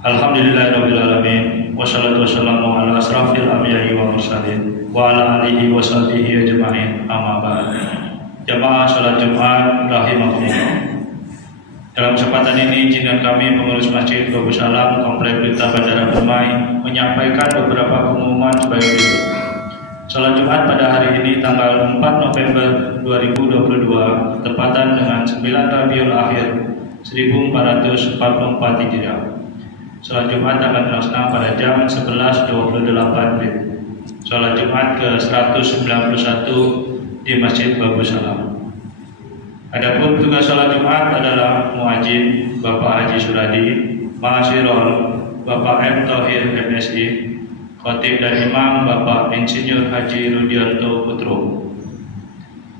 Alhamdulillahirabbil alamin wassalatu wassalamu ala asrafil anbiya'i wal mursalin wa ala alihi wa sahbihi ajma'in amma ba'd. Jamaah salat Jumat rahimakumullah. Dalam kesempatan ini izinkan kami pengurus Masjid Babus Salam Komplek Pelita Bandara Permai menyampaikan beberapa pengumuman sebagai berikut. Salat Jumat pada hari ini tanggal 4 November 2022 bertepatan dengan 9 Rabiul Akhir 1444 Hijriah. Salat Jumat akan dilaksanakan pada jam 11.28 WIB. Salat Jumat ke-191 di Masjid Babus Salam. Adapun tugas salat Jumat adalah muadzin Bapak Haji Suradi, Mahasirul Bapak M. Thohir MSI, Khatib dan Imam Bapak Insinyur Haji Rudianto Putro.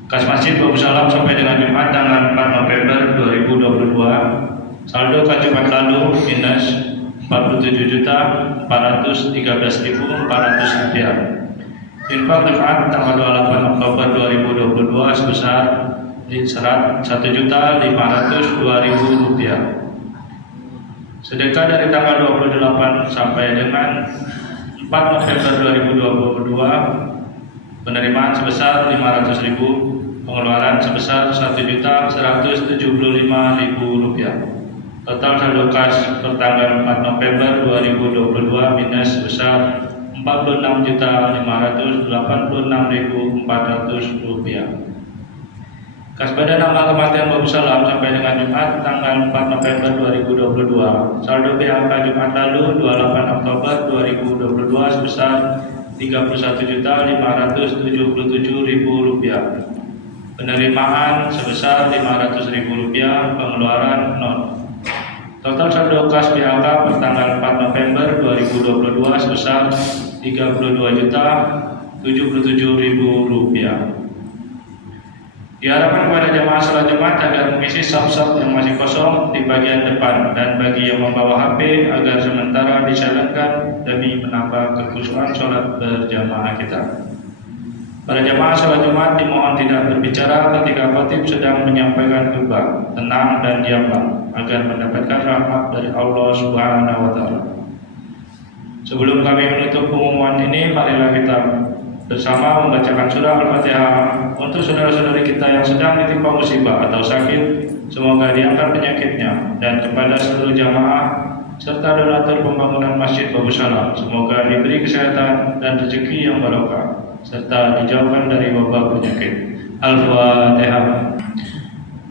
Kas Masjid Babus Salam sampai dengan Jumat tanggal 4 November 2022, saldo kas Jumat lalu minus 47.413.400 rupiah. Infak Jumat tanggal 28 Oktober 2022 sebesar 1.502.000 rupiah. Sedekah dari tanggal 28 sampai dengan 4 November 2022 penerimaan sebesar 500.000, pengeluaran sebesar 1.175.000 rupiah. Total saldo kas pertanggal 4 November 2022 minus sebesar 46.586.400 rupiah. Kas Badan Amal Kematian Babus Salam sampai dengan Jumat tanggal 4 November 2022, saldo BAK Jumat lalu 28 Oktober 2022 sebesar 31.577.000 rupiah. Penerimaan sebesar 500.000 rupiah, pengeluaran 0. Total saldo kas BAK pertanggal 4 November 2022 sebesar 32.077.000 rupiah. Diharapkan kepada jamaah salat Jumat agar mengisi saf-saf yang masih kosong di bagian depan, dan bagi yang membawa HP agar sementara dijalankan demi menambah kekhusyuan salat berjamaah kita. Para jamaah salat Jumat dimohon tidak berbicara ketika khatib sedang menyampaikan khutbah, tenang dan diamlah agar mendapatkan rahmat dari Allah Subhanahu wa taala. Sebelum kami menutup pengumuman ini, marilah kita bersama membacakan surah Al-Fatihah untuk saudara-saudari kita yang sedang ditimpa musibah atau sakit, semoga diangkat penyakitnya, dan kepada seluruh jamaah serta donatur pembangunan Masjid Babus Salam, semoga diberi kesehatan dan rezeki yang barokah serta dijauhkan dari wabah penyakit. Al-Fatihah.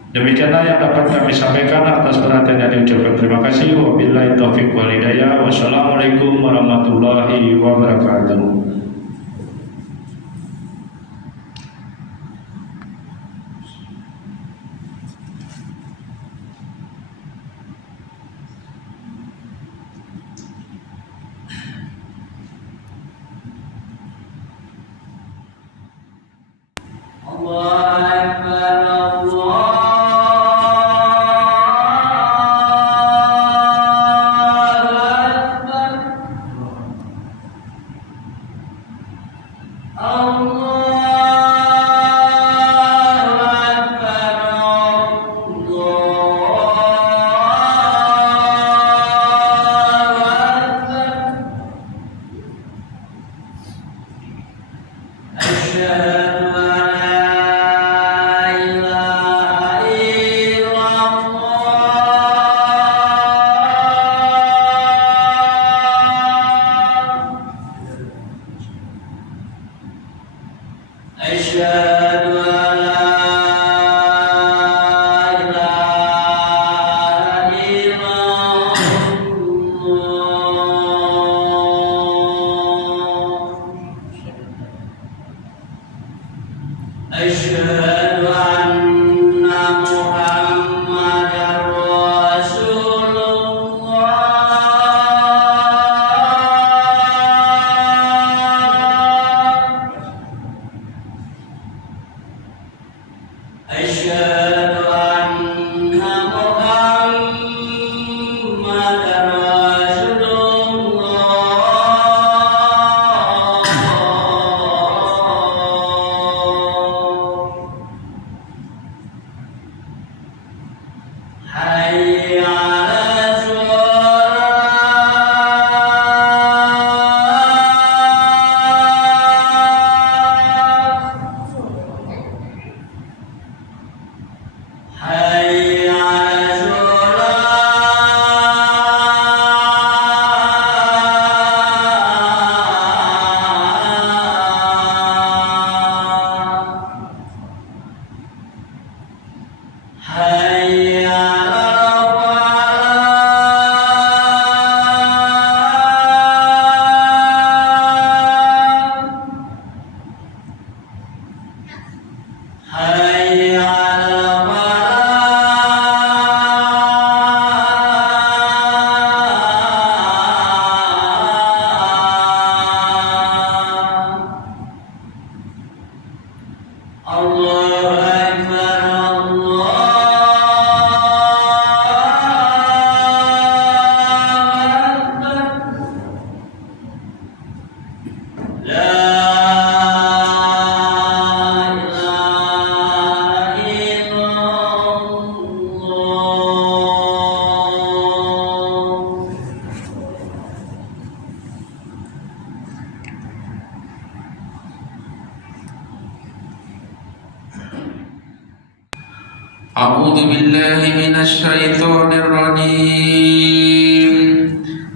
Demikianlah yang dapat kami sampaikan. Atas perhatian yang diucapkan terima kasih. Wabillahi taufiq wal hidayah. Wassalamualaikum warahmatullahi wabarakatuh. أعوذ بالله من الشيطان الرجيم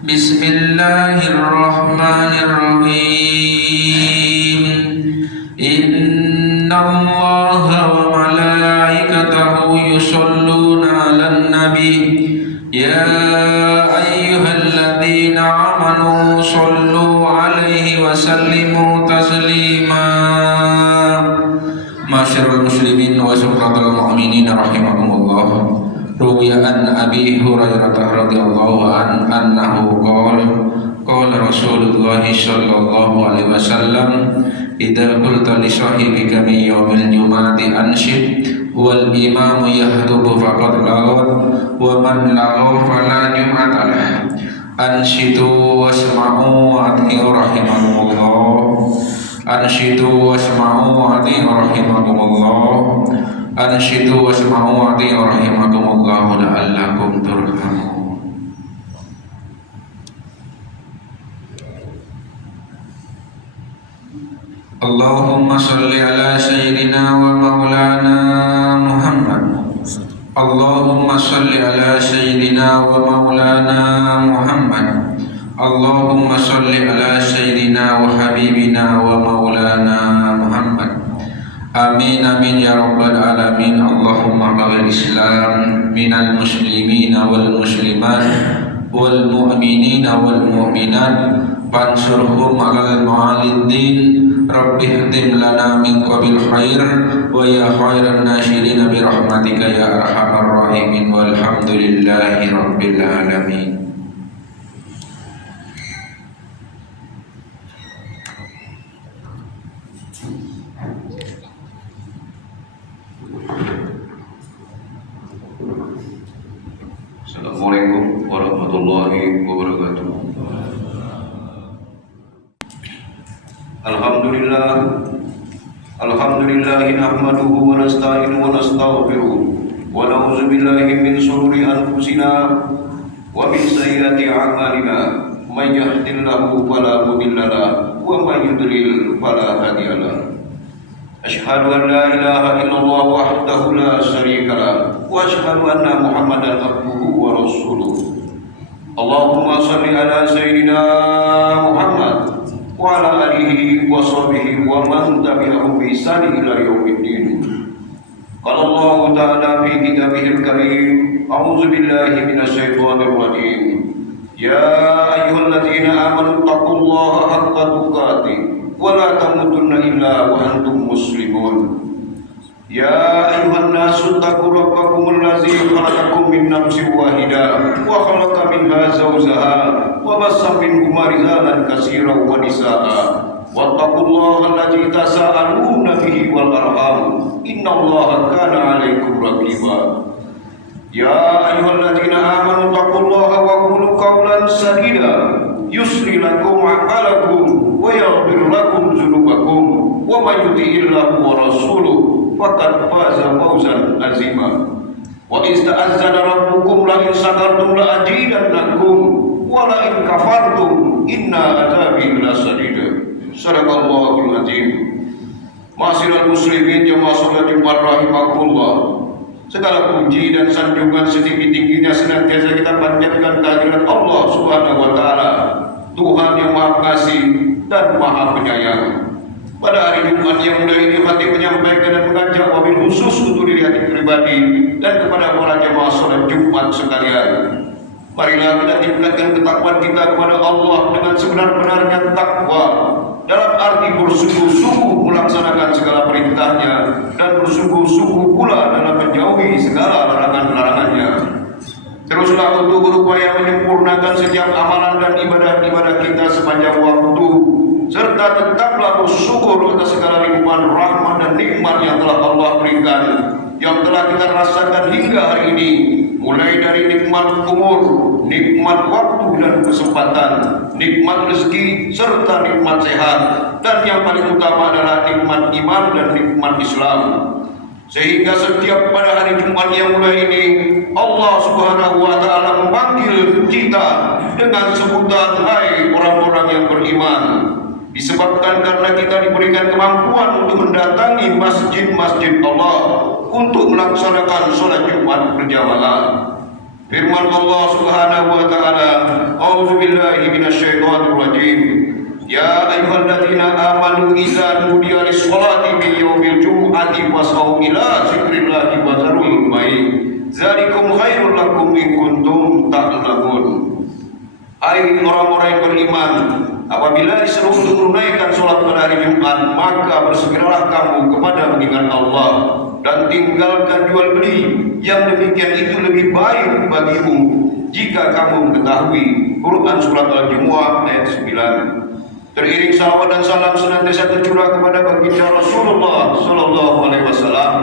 بسم الله الرحمن الرحيم إن الله وملائكته يصلون على النبي يا أيها الذين آمنوا صلوا عليه وسلموا تسليما Masyarul muslimin wa syuhadatul mu'minin rahimakumullah. Ruwiya an Abi Hurairah radhiyallahu anhu qala Rasulullah sallallahu alaihi wasallam idza qulta li sahibika min yaumil jum'ati anshid wal imamu yahdubu faqad lawat wa man law fala jum'ata lah anshidu wasma'u wa ati'u rahimakumullah. Anshidu wasma'u wa ati'u rahimakumullah. Anshidu wasma'u wa ati'u rahimakumullah la'allakum turhamun. Allahumma salli ala sayyidina wa maulana Muhammad. Allahumma salli ala sayyidina wa maulana Muhammad. Allahumma salli ala sayyidina wa habibina wa maulana Muhammad. Amin amin ya rabbal alamin. Allahumma qawil islam minal muslimina wal muslimat wal mu'minina wal mu'minat fansurhum alal ma'aliddin. Rabbi hdim lana min qabil khair wa ya khairan nashirin bi rahmatika ya arhamar rahimin walhamdulillahi rabbil alamin. Assalamualaikum warahmatullahi wabarakatuh. Alhamdulillah nahmaduhu wa nasta'inuhu wa nastaghfiruh wa na'udzu billahi min shururi anfusina wa min sayyiati a'malina may yahdihillahu fala mudilla lahu wa may yudlil fala hadiya lahu. Ashhadu an la ilaha illallah wahdahu la syarika lahu wa ashhadu anna Muhammadan abduhu wa rasuluh. Allahumma shalli ala sayyidina Muhammad wa ala alihi wa sahbihi wa man tabi'ahum bi ihsan ila yaumiddin. Qala Allah ta'ala fi kitabihil karim, a'udzu billahi minasyaitonir rajim. Ya ayyuhalladzina amanu taqullaha haqqa tuqatih wa la tamutunna illa wa antum muslimun. Ya ayuhan nasu taqu rabbakumul ladzi khalaqakum min nafsin wahidah wa khalaqa minha zawjaha wa bassa minhuma rijalan katsiran wa nisaa'a wattaqullaha alladzi tasaaluna bihi wal arham innallaha kana 'alaikum raqiba. Ya ayyuhalladzina amanu taqullaha wa qulu qawlan sadida yusri lakum a'malakum wa yaghfir lakum dzunubakum wa may yuti'illahu wa rasuluhu faqad faza fawzan azima. Wa ista'azzana rabbukum la in sakartum la azidannakum wa la in kafartum inna adzabi lasadid. Sadaqallahul azim. Ma'asyiral muslimin jamaah salat Jumat rahimakumullah. Segala puji dan sanjungan setinggi-tingginya senantiasa kita panjatkan kehadirat Allah Subhanahu wa taala, Tuhan yang Maha Kasih dan Maha Penyayang. Pada hari Jumat yang mulia ini, hati menyampaikan dan mengajak wabil khusus untuk diri hati pribadi dan kepada para jemaah salat Jumat sekalian. Marilah kita tingkatkan ketakwaan kita kepada Allah dengan sebenar-benarnya takwa, dalam arti bersungguh-sungguh melaksanakan segala perintahnya dan bersungguh-sungguh pula dalam menjauhi segala larangan-larangannya. Teruslah untuk berupaya menyempurnakan setiap amalan dan ibadah-ibadah kita sepanjang waktu, serta tetaplah bersyukur atas segala limpahan rahmat dan nikmat yang telah Allah berikan, yang telah kita rasakan hingga hari ini, mulai dari nikmat umur, nikmat waktu dan kesempatan, nikmat rezeki, serta nikmat sehat, dan yang paling utama adalah nikmat iman dan nikmat Islam. Sehingga setiap pada hari Jumat yang mulia ini, Allah Subhanahu wa taala memanggil kita dengan sebutan hai orang-orang yang beriman. disebabkan karena kita diberikan kemampuan untuk mendatangi masjid-masjid Allah untuk melaksanakan sholat Jumat berjamaah. Firman Allah Subhanahu wa taala, "A'udzubillahi minasyaitonir rajim. Ya ayyuhalladzina amanu idza nudiya lis-sholati min yaumil jumu'ati fas'au ila dzikrillahi wa dzarul bai'a. Dzalikum khairul lakum in kuntum ta'lamun." Hai orang-orang yang beriman, apabila disuruh untuk menunaikan sholat pada hari Jumat, maka bersegeralah kamu kepada mengingat Allah dan tinggalkan jual beli. Yang demikian itu lebih baik bagimu jika kamu mengetahui. Quran Surat Al-Jumu'ah ayat 9. Teriring salawat dan salam senantiasa tercurah kepada baginda Rasulullah Sallallahu Alaihi Wasallam,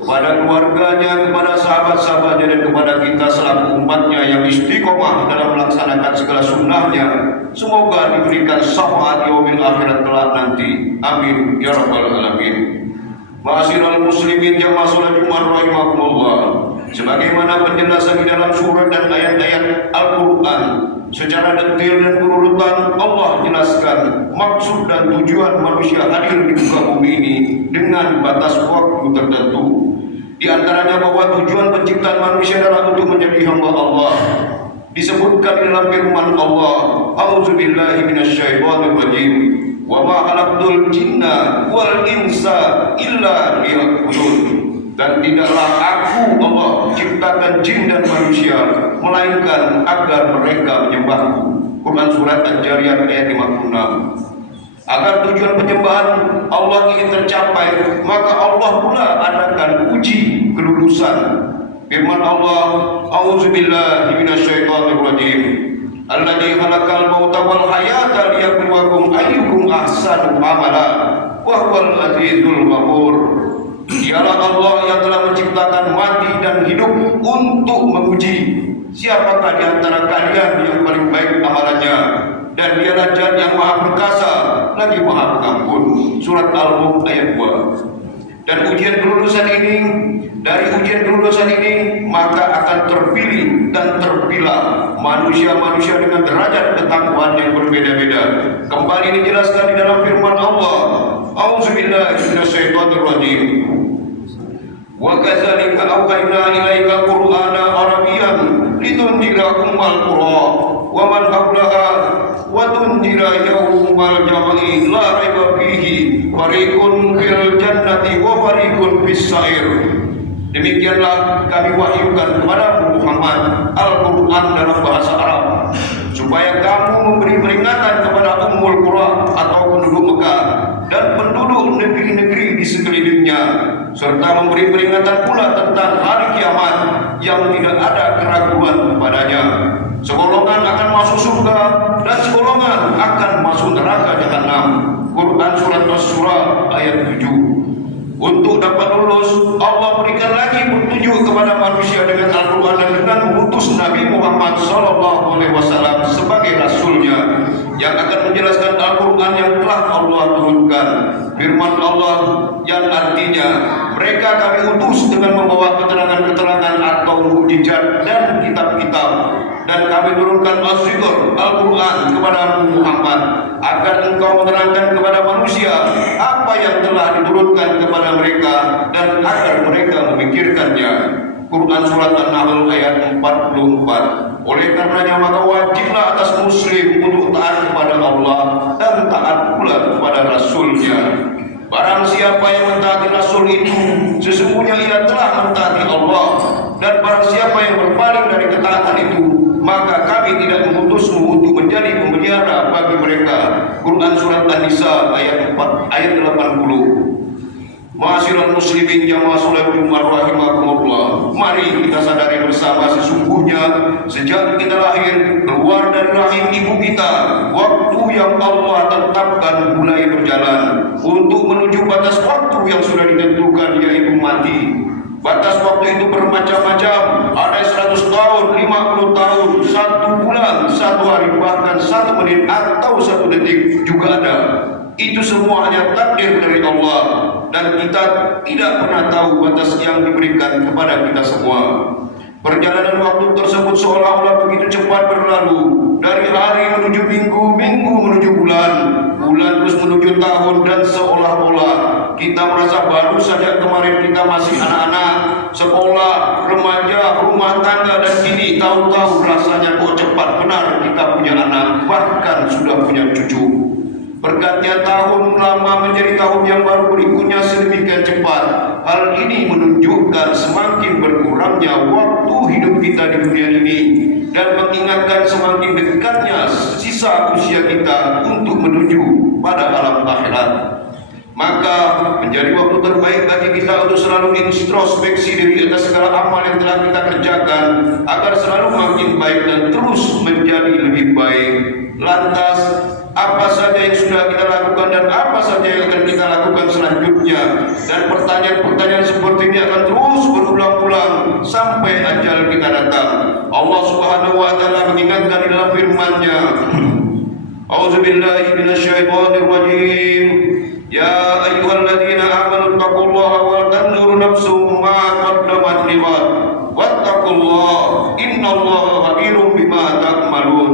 kepada keluarganya, kepada sahabat-sahabatnya, dan kepada kita selaku umatnya yang istiqomah dalam melaksanakan segala sunnahnya. Semoga diberikan syafaat yaumil akhirat kelak nanti. Amin ya rabbal alamin. Ma'asyiral muslimin jamaah salat Jumat rahimakumullah. Sebagaimana penjelasan di dalam surat dan ayat-ayat Al-Quran secara detail dan berurutan, Allah jelaskan maksud dan tujuan manusia hadir di muka bumi ini dengan batas waktu tertentu. Di antaranya bahwa tujuan penciptaan manusia adalah untuk menjadi hamba Allah. Disebutkan dalam firman Allah, "A'udzubillahi minasyaitonir rajim. Wa ma khalaqtul jinna wal insa illa liya'budun." Dan tidaklah aku Allah ciptakan jin dan manusia melainkan agar mereka menyembahku. Quran Surat Al-Jariyat ayat 56. Agar tujuan penyembahan Allah ini tercapai, maka Allah pula adakan uji kelulusan. Firman Allah, "A'udzubillahi minasyaitonir rajim. Alladzi khalaqal mauta wal hayata liyabluwakum ayyukum ahsanu amala wa huwal azizul ghafur." Dialah Allah yang telah menciptakan mati dan hidup untuk menguji siapakah di antara kalian yang paling baik amalannya, dan Dialah Zat yang Maha Perkasa lagi Maha Pengampun. Surat Al-Mulk ayat 2. Dan ujian kelulusan ini, dari ujian kelulusan ini maka akan terpilih dan terpilah manusia-manusia dengan derajat ketakwaan yang berbeda-beda. Kembali dijelaskan di dalam firman Allah, "A'udzubillahi minasyaitonir rajim. Wa kadzalika awhayna ilaika qur'anan arabiyyan litundira ummal qura wa man qablaha wa tundira yaumal jam'i la raiba fihi fariqun fil jannati wa fariqun fis sa'ir." Demikianlah kami wahyukan kepada Muhammad Al-Quran dalam bahasa Arab, supaya kamu memberi peringatan kepada Ummul Qura atau penduduk Mekah dan penduduk negeri-negeri di sekelilingnya, serta memberi peringatan pula tentang hari kiamat yang tidak ada keraguan padanya. Segolongan akan masuk surga dan segolongan akan masuk neraka jahanam. Quran Surat As-Surah ayat 7. Untuk dapat lulus, Allah berikan lagi petunjuk kepada manusia dengan Al-Quran dan dengan mengutus Nabi Muhammad SAW sebagai Rasulnya yang akan menjelaskan Al-Quran yang telah Allah turunkan. Firman Allah yang artinya, mereka kami utus dengan membawa keterangan-keterangan atau mukjizat dan kitab-kitab, dan kami turunkan Al-Zikr, Al-Quran kepada Muhammad agar engkau menerangkan kepada manusia apa yang telah diturunkan kepada mereka dan agar mereka memikirkannya. Quran Surat An-Nahl ayat 44. Oleh karenanya maka wajiblah atas muslim untuk taat kepada Allah dan taat pula kepada Rasulnya. Barang siapa yang mentaati Rasul itu, sesungguhnya ia telah mentaati Allah. Dan barang siapa yang berpaling dari ketaatan itu, maka kami tidak mengutusmu untuk menjadi pemelihara bagi mereka. Quran Surat An-Nisa ayat 80. Ma'asyiral muslimin jamaah salat Jumat rahimakumullah. Mari kita sadari bersama, sesungguhnya sejak kita lahir keluar dari rahim ibu kita, waktu yang Allah tetapkan mulai berjalan untuk menuju batas waktu yang sudah ditentukan, yaitu mati. Batas waktu itu bermacam-macam, ada 100 tahun, 50 tahun, 1 bulan, 1 hari, bahkan 1 menit atau 1 detik juga ada. Itu semua hanya takdir dari Allah, dan kita tidak pernah tahu batas yang diberikan kepada kita semua. Perjalanan waktu tersebut seolah-olah begitu cepat berlalu, dari hari menuju minggu, minggu menuju bulan, bulan punya anak, bahkan sudah punya cucu. Bergantian tahun lama menjadi tahun yang baru berikutnya sedemikian cepat. Hal ini menunjukkan semakin berkurangnya waktu hidup kita di dunia ini dan mengingatkan semakin dekatnya sisa usia kita untuk menuju pada alam akhirat. Maka menjadi waktu terbaik bagi kita untuk selalu introspeksi diri atas segala amal yang telah kita kerjakan agar selalu makin baik dan terus menjadi lebih baik. Lantas, apa saja yang sudah kita lakukan dan apa saja yang akan kita lakukan selanjutnya, dan pertanyaan-pertanyaan seperti ini akan terus berulang-ulang sampai ajal kita datang. Allah Subhanahu wa taala mengingatkan di dalam firman-Nya, A'udzubillahi minasyaitonir rajim. Ya ayyuhalladzina amanu taqullaha wal tanzur nafsum ma qaddamat lighad wattaqullaha innallaha khabirum bima ta'malun.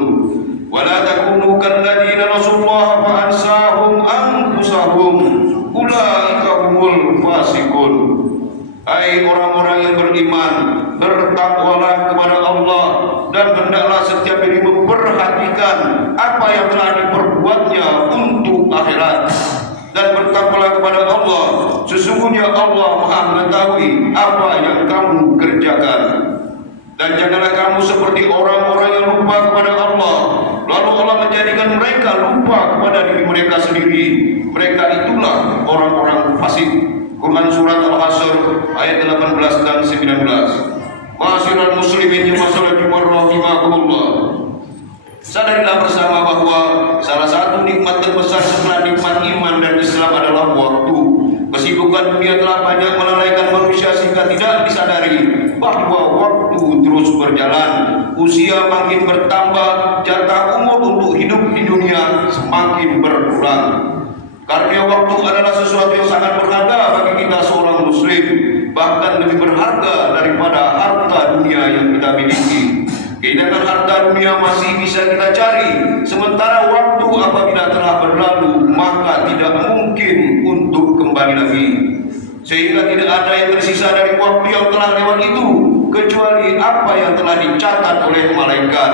Wala takunu kalladzina nasullaha fa ansahum anfusahum ulaika humul fasiqun. Hai orang-orang yang beriman, bertakwalah kepada Allah dan hendaklah setiap diri memperhatikan apa yang telah diperbuatnya untuk akhirat, dan bertakwalah kepada Allah, sesungguhnya Allah Maha mengetahui apa yang kamu kerjakan. Dan janganlah kamu seperti orang-orang yang lupa kepada Allah, lalu Allah menjadikan mereka lupa kepada diri mereka sendiri. Mereka itulah orang-orang fasik. Quran Surat Al-Hasr ayat 18 dan 19. Ma'asyiral muslimin jemaah salat Jumat rahimakumullah. Sadarilah bersama bahwa salah satu nikmat terbesar setelah nikmat iman dan Islam adalah waktu. Kesibukan dunia telah banyak melalaikan manusia sehingga tidak disadari bahwa waktu terus berjalan. Usia makin bertambah, jatah umur untuk hidup di dunia semakin berkurang. Karena waktu adalah sesuatu yang sangat berharga bagi kita seorang muslim, bahkan lebih berharga daripada harta dunia yang kita miliki. Keindahan harta dunia masih bisa kita cari, sementara waktu apabila telah berlalu maka tidak mungkin untuk kembali lagi. Sehingga tidak ada yang tersisa dari waktu yang telah lewat itu kecuali apa yang telah dicatat oleh malaikat.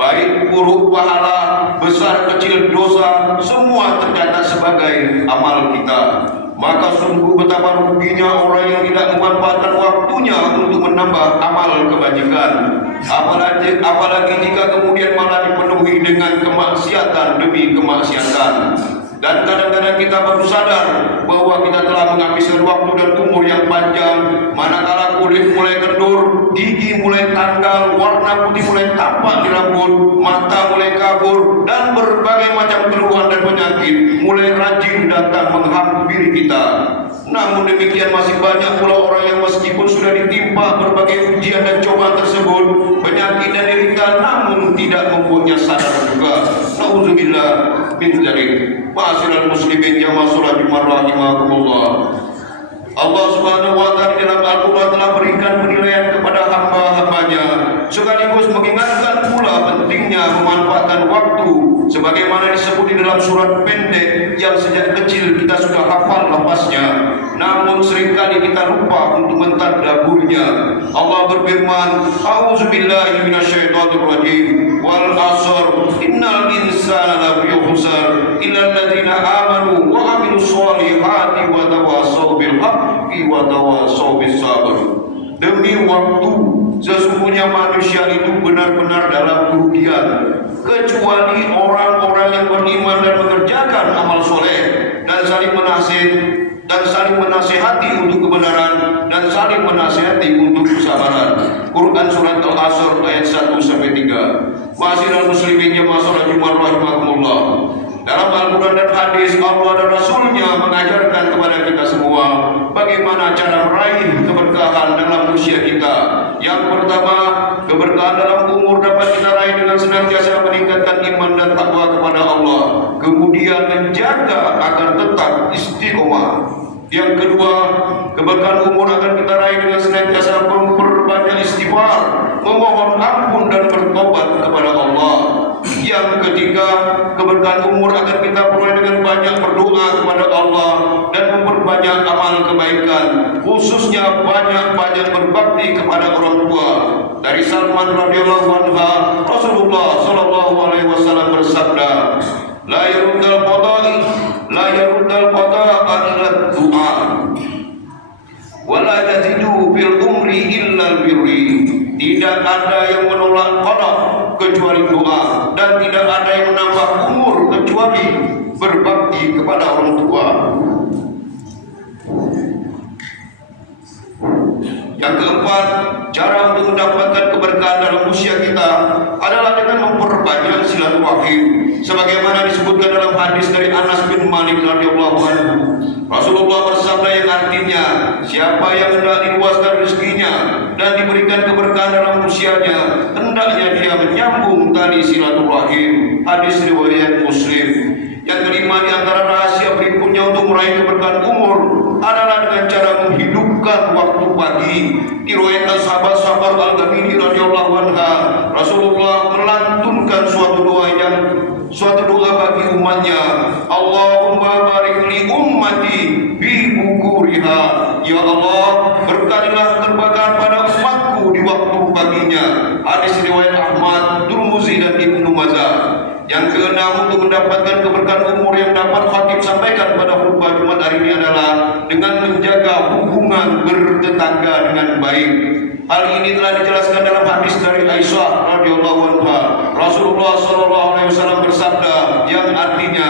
Baik buruk pahala, besar kecil dosa, semua tercatat sebagai amal kita. Maka sungguh betapa ruginya orang yang tidak memanfaatkan waktunya untuk menambah amal kebajikan. Apalagi jika kemudian malah dipenuhi dengan kemaksiatan demi kemaksiatan. Dan kadang-kadang kita baru sadar bahwa kita telah menghabiskan waktu dan umur yang panjang, manakala kulit mulai kendur, gigi mulai tanggal, warna putih mulai tampak di rambut, mata mulai kabur, dan berbagai macam keluhan dan penyakit mulai rajin datang menghampiri kita. Namun demikian masih banyak pula orang yang meskipun sudah ditimpa berbagai ujian dan cobaan tersebut, penyakit dan derita, namun tidak membuatnya sadar juga. Nauzubillah min dzalik. Ma'asyiral muslimin jamaah salat Jumat rahimakumullah. Allah Subhanahu wa taala dalam Al-Qur'an telah berikan penilaian kepada hamba-hambanya, sekaligus mengingatkan pula pentingnya memanfaatkan waktu sebagaimana disebut di dalam surat pendek yang sejak kecil kita sudah hafal lafaznya, namun seringkali kita lupa untuk mentadaburnya. Allah berfirman, A'udzubillahi minasyaitonir rajim. Wal 'ashr innal insana lafi khusr illa alladziina aamanu wa 'amilus shalihati wa tawassaw bil haqqi wa tawassaw bis sabr. Demi waktu, sesungguhnya manusia itu benar-benar dalam kerugian, kecuali orang-orang yang beriman dan mengerjakan amal soleh dan saling menasihati untuk kebenaran dan saling menasihati untuk kesabaran. Quran Surat Al-Asr ayat 1-3. Ma'asyiral muslimin jamaah salat Jumat rahimakumullah. Dalam Al-Quran dan hadis, Allah dan Rasulnya mengajarkan kepada kita semua bagaimana cara meraih keberkahan dalam usia kita. Yang pertama, keberkahan dalam umur dapat kita raih dengan senantiasa meningkatkan iman dan takwa kepada Allah, kemudian menjaga agar tetap istiqomah. Yang kedua, keberkahan umur akan kita raih dengan senantiasa memperbanyak istighfar, memohon ampun dan bertobat kepada Allah. Yang ketiga, keberkahan umur akan kita peroleh dengan banyak berdoa kepada Allah dan memperbanyak amal kebaikan, khususnya banyak-banyak berbakti kepada orang tua. Dari Salman radhiyallahu anhu, Rasulullah sallallahu alaihi wasallam berdoa, dan tidak ada yang menambah umur kecuali berbakti kepada orang tua. Yang keempat, cara untuk mendapatkan keberkahan dalam usia kita adalah dengan memperbanyak silaturahim, sebagaimana disebutkan dalam hadis dari Anas bin Malik radhiyallahu anhu. Rasulullah bersabda yang artinya, siapa yang hendak diluaskan rezekinya dan diberikan keberkahan dalam usianya, hendaknya dia menyambung tali silaturahim. Hadis riwayat Muslim. Yang kelima, di antara rahasia berikutnya untuk meraih keberkahan umur adalah dengan cara menghidupkan waktu pagi. Diriwayatkan sahabat Al-Ghazali radhiyallahu anha, Rasulullah melantunkan suatu doa bagi umatnya, Allahumma barik li ummati bi bukuriha. Ya Allah, berkatilah keberkahan pada umatku di waktu paginya. Hadis riwayat Ahmad, Tirmizi dan Ibnu Majah. Yang keenam, untuk mendapatkan keberkahan umur yang dapat khatib sampaikan pada khutbah Jumat hari ini adalah dengan menjaga hubungan bertetangga dengan baik. Hal ini telah dijelaskan dalam hadis dari Aisyah radhiyallahu anha. Rasulullah sallallahu alaihi wasallam bersabda yang artinya,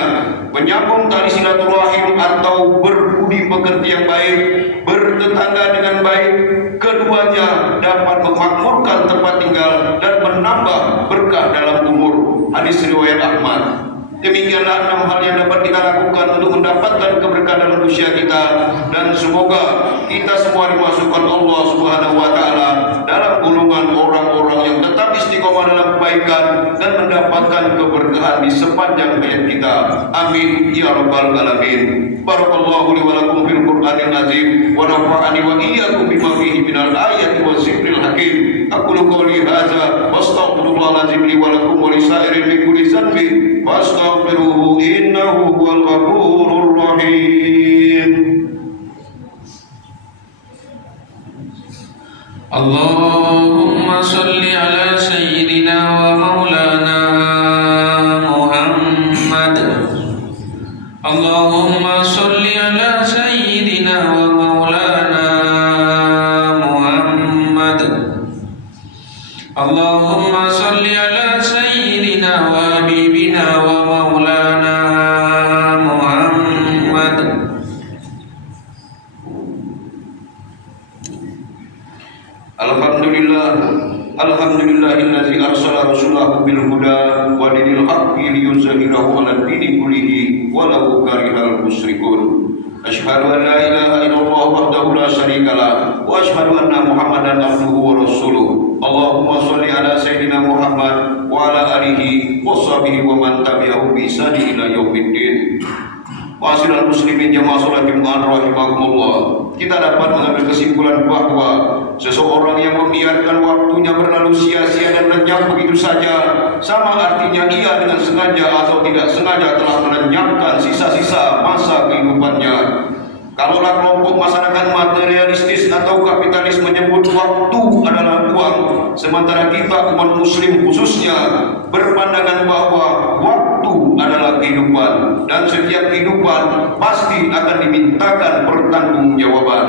menyambung tali silaturahim atau berbudi pekerti yang baik, bertetangga dengan baik, keduanya dapat memakmurkan tempat tinggal dan menambah berkah dalam umur. Hadis riwayat Ahmad. Demikianlah 6 hal yang dapat kita lakukan untuk mendapatkan keberkahan dalam usia kita, dan semoga kita semua dimasukkan Allah Subhanahu wa taala dalam golongan orang-orang yang tetap istiqomah dalam kebaikan dan mendapatkan keberkahan di sepanjang hayat kita. Amin ya rabbal alamin. Barakallahu li wa lakum fil Qur'anil azim wa nafa'ani wa iyyakum bima fihi minal ayati wa zikril hakim. Aqulu qawli hadza wa astaghfirullahal azim li wa lakum wa li sa'irin min kulli dhanbin fastaghfiruhu innahu huwal ghafurur rahim. Allahumma salli ala sayyidina wa maulana Muhammad. Allahumma salli ala sayyidina wa maulana Muhammad. Allahumma salli ala sayyidina wa habibina wa maulana Muhammad. Alhamdulillahillazi arsala rasulahu bil huda wa dinil haqqi liyuzhirahu 'ala dini kullihi walau karihal musyrikun. Asyhadu an la ilaha illallah wahdahu la syarika lah wa asyhadu anna Muhammadan abduhu wa rasuluh. Allahumma shalli ala sayyidina Muhammad wa ala alihi wa sahbihi wa man tabi'ahu bi ihsan ila yaumiddin. Wasilah muslimin jamaah salat Jumat rahimakumullah. Kita dapat mengambil kesimpulan bahwa seseorang yang membiarkan waktunya berlalu sia-sia dan lenyap begitu saja, sama artinya ia dengan sengaja atau tidak sengaja telah melenyapkan sisa-sisa masa kehidupannya. Kalaulah kelompok masyarakat materialistis atau kapitalis menyebut waktu adalah uang, sementara kita umat muslim khususnya berpandangan bahwa waktu adalah kehidupan, dan setiap kehidupan pasti akan dimintakan pertanggungjawaban.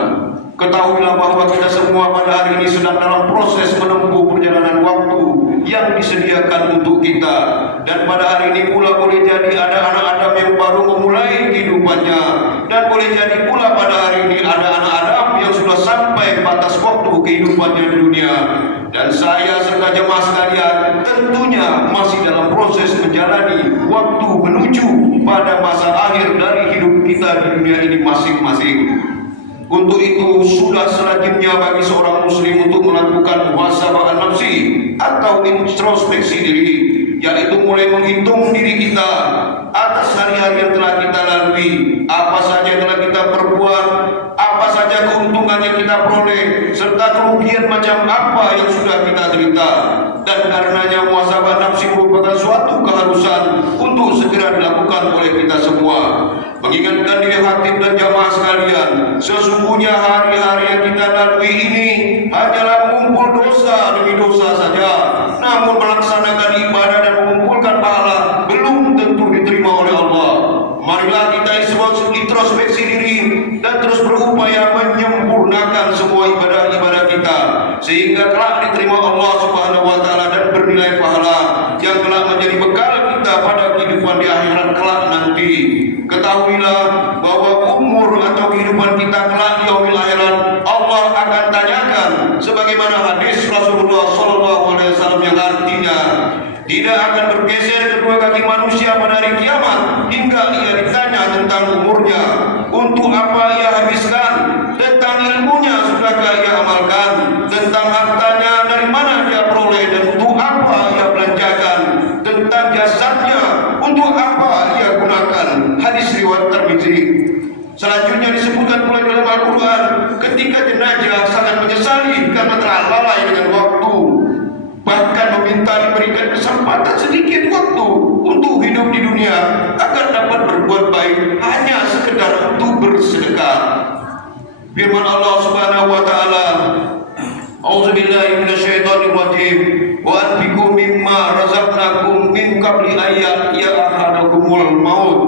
Ketahuilah bahwa kita semua pada hari ini sedang dalam proses menempuh perjalanan waktu yang disediakan untuk kita, dan pada hari ini pula boleh jadi ada anak Adam yang baru memulai kehidupannya, dan boleh jadi pula pada hari ini ada anak Adam yang sudah sampai batas waktu kehidupannya di dunia. Dan saya serta jemaah sekalian tentunya masih dalam proses menjalani waktu menuju pada masa akhir dari hidup kita di dunia ini masing-masing. Untuk itu sudah selanjutnya bagi seorang muslim untuk melakukan muhasabah nafsi atau introspeksi diri, yaitu mulai menghitung diri kita atas hari-hari yang telah kita lalui, apa saja yang telah kita perbuat, apa saja keuntungan yang kita peroleh, serta kerugian macam apa yang sudah kita derita. Dan karenanya muhasabah nafsi merupakan suatu keharusan untuk segera dilakukan oleh kita semua. Mengingatkan diri khatib dan jamaah sekalian, sesungguhnya hari-hari yang kita lalui ini hanyalah mengumpul dosa demi dosa saja. Namun melaksanakan ibadah dan mengumpulkan pahala belum tentu diterima oleh Allah. Marilah kita introspeksi diri dan terus berupaya menyempurnakan semua ibadah-ibadah kita, sehingga kelak diterima Allah Subhanahu wa taala dan bernilai pahala yang kelak bergeser kedua kaki manusia pada hari kiamat hingga ia ditanya tentang umurnya, untuk apa ia habiskan, tentang ilmunya sudahkah ia amalkan, tentang hartanya dari mana dia peroleh dan untuk apa ia belanjakan, tentang jasadnya untuk apa ia gunakan. Hadis riwayat Tirmizi. Selanjutnya disebutkan pula dalam Al-Quran, ketika jenazah sangat menyesali karena telah lalai dengan waktu, bahkan meminta diberikan kesempatan sedikit waktu untuk hidup di dunia agar dapat berbuat baik, hanya sekedar untuk bersedekah. Firman Allah Subhanahu wa taala, A'udzubillahi minasyaitonirrajim, wa anfiqu mimma razaqnakum min qabli ayya ahadakumul maut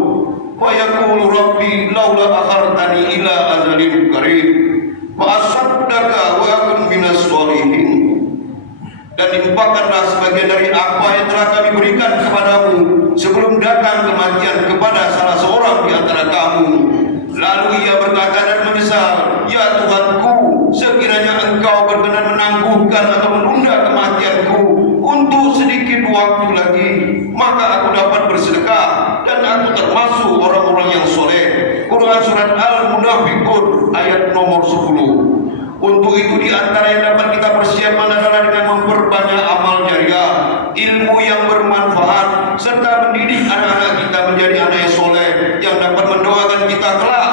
wa yaqulu rabbi laula akhartani ila ajalin qarib fa asaddaka wa akun minas sholihin. Dan infakkanlah sebagian dari apa yang telah kami berikan kepadamu sebelum datang kematian kepada salah seorang di antara kamu. Lalu ia berkata dan menyesal, ya Tuhanku, sekiranya engkau berkenan menangguhkan atau menunda kematianku untuk sedikit waktu lagi, maka aku dapat bersedekah dan aku termasuk orang-orang yang soleh. Quran Surat Al-Munafiqun ayat nomor 10. Untuk itu di antara yang dapat kita persiapkan adalah dengan memperbanyak amal jariah, ilmu yang bermanfaat, serta mendidik anak-anak kita menjadi anak yang soleh yang dapat mendoakan kita kelak.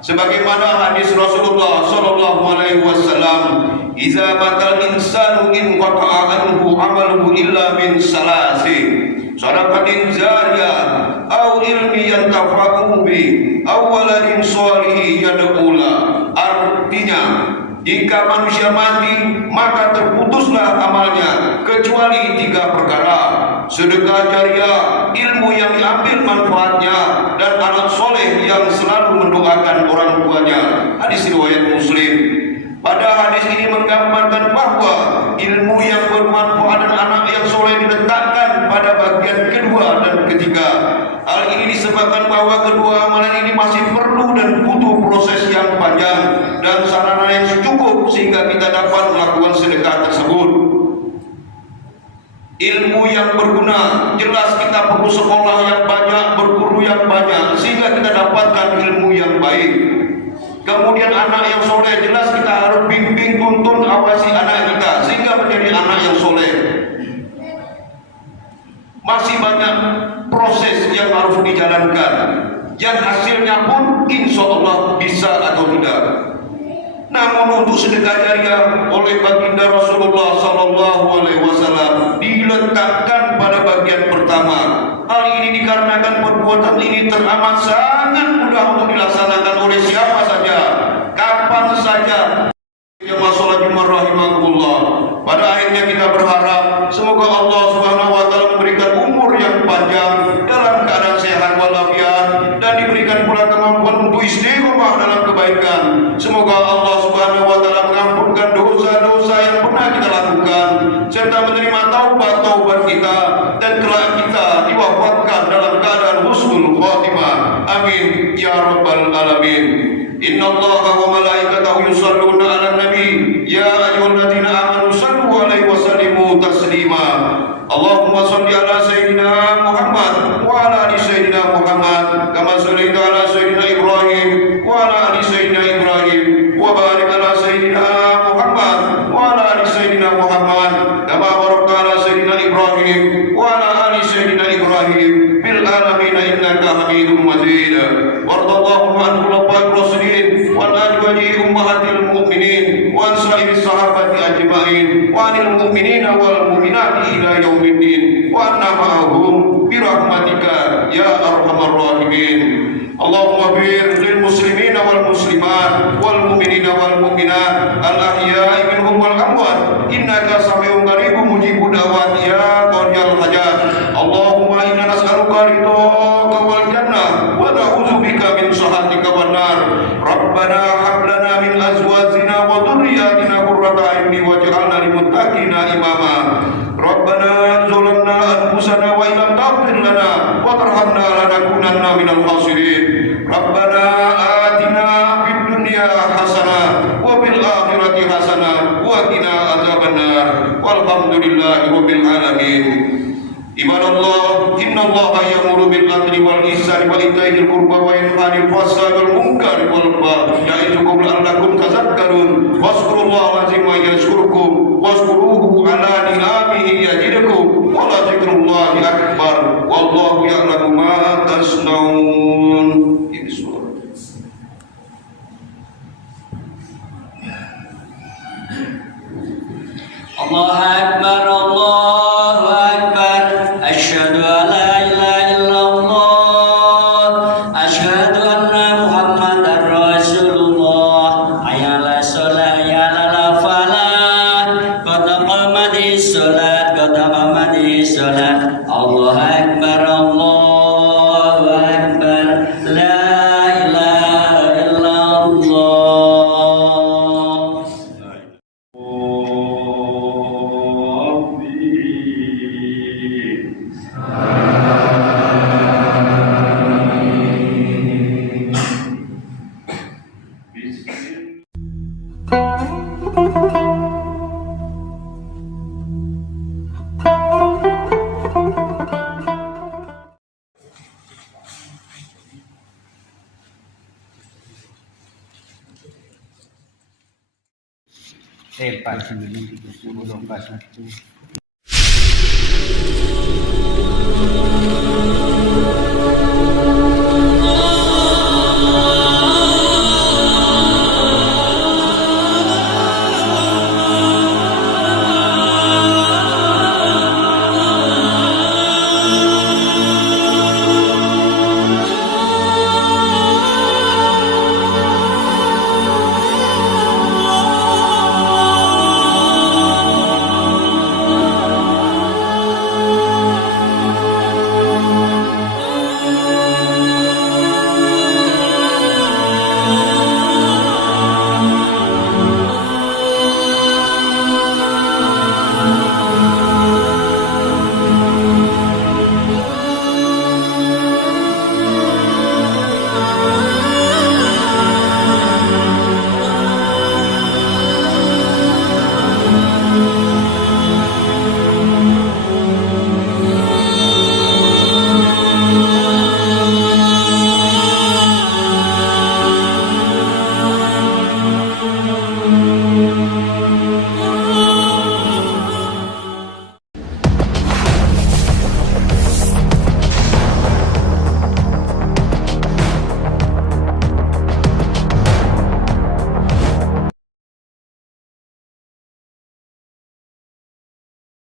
Sebagaimana hadis Rasulullah sallallahu alaihi wasallam, "Iza matal insanu in qata'a anhu amaluhu illa min salasi, sadaqatin jariyah, aw ilmi yantafa'u bi, aw waladin sholihin yad'ula." Artinya, jika manusia mati, maka terputuslah amalnya kecuali 3 perkara: sedekah jariah, ilmu yang diambil manfaatnya, dan anak soleh yang selalu mendoakan orang tuanya. Hadis riwayat Muslim. Pada hadis ini menggambarkan bahwa ilmu yang bermanfaat dan anak yang soleh diletakkan pada bagian kedua dan ketiga. Hal ini disebabkan bahwa kedua amalan ini masih perlu dan butuh proses yang panjang dan sarana yang cukup sehingga kita dapat melakukan sedekah tersebut. Ilmu yang berguna, jelas kita perlu sekolah yang banyak, berguru yang banyak sehingga kita dapatkan ilmu yang baik. Kemudian anak yang soleh, jelas kita harus bimbing, tuntun, awasi anak kita sehingga menjadi anak yang soleh. Masih banyak proses yang harus dijalankan, yang hasilnya pun insya Allah bisa atau tidak. Namun untuk sedekah jariah oleh baginda Rasulullah sallallahu alaihi wasallam diletakkan pada bagian pertama. Hal ini dikarenakan perbuatan ini teramat sangat mudah untuk dilaksanakan oleh siapa saja, kapan saja. Jemaah salat Jumat rahimakumullah. Pada akhirnya kita berharap semoga Allah Subhanahu wa taala memberikan umur yang panjang dalam keadaan sehat walafiat dan diberikan pula kemampuan untuk istiqomah dalam kebaikan. Semoga Allah Subhanahu wa taala mengampunkan dosa-dosa yang pernah kita lakukan serta menerima taubat-taubat kita dan kelak kita diwafatkan dalam keadaan husnul khatimah. Amin ya rabbal alamin. Innallaha wa malaikatahu yusholluna 'alan nabi ya ayyuhalladzina amanu shallu 'alaihi wa sallimu taslima. Allahumma shalli ala sayyidina Muhammad wa ala ali sayyidina Muhammad kama shallaita ala sayyidina Ibrahim wa ala ali sayyidina Ibrahim wa barik ala sayyidina Muhammad wa ala ali sayyidina Muhammad kama barakta ala sayyidina Ibrahim wa ala ali sayyidina Ibrahim fil alamin innaka Hamidum Majid. Warḍallahu an khulafa'ir rasyidin wa an azwaji ummahatil mu'minin wa an sa'iri sahabati ajma'in wa anil mu'minina wal mu'minati ila yaumiddin wa anna ma'ahum bi rahmatika ya arhamar rahimin. Allahumma bir lil muslimina wal muslimat wal mu'minina wal mu'minat al ahya'i minhum wal amwat innaka sami'un qaribun mujibud da'wat ya qadiyal hajat. Allahumma inna nas'aluka ridhaka wal jannah wa na'udzubika min sakhatika wan nar. Rabbana hab lana min azwajina wa dhurriyyatina qurrata a'yun waj'alna lil muttaqina imama. Rabbana zalamna anfusana wa illam taghfir lana wa tarhamna lanakunanna minal khasirin. Rabbana atina fid dunya hasanah wa fil akhirati hasanah wa qina adzabannar. Walhamdulillahi rabbil alamin. Ibadallah, innallaha ya'muru bil adli wal ihsani wa ita'i dzil qurba wa yanha 'anil fahsya'i wal munkari wal baghi ya'idukum la'allakum tadhakkarun. Wazkurullaha 'azima yazkurkum wazkuruhu 'ala ni'amihi yazidukum wa la dzikrullahi akbar. Wallahu ya'lamu ma tasnaun. Ini surah. Allahu Akbar, Allahu Akbar. Asyhadu an la ilaha illallah, asyhadu anna Muhammadar Rasulullah. Hayya 'alas shalah, hayya 'alal falah. Qad qamatis shalat, qad qamatis shalat. Allahu Akbar, Allahu Akbar. La ilaha illallah. Pas 30 pas 1.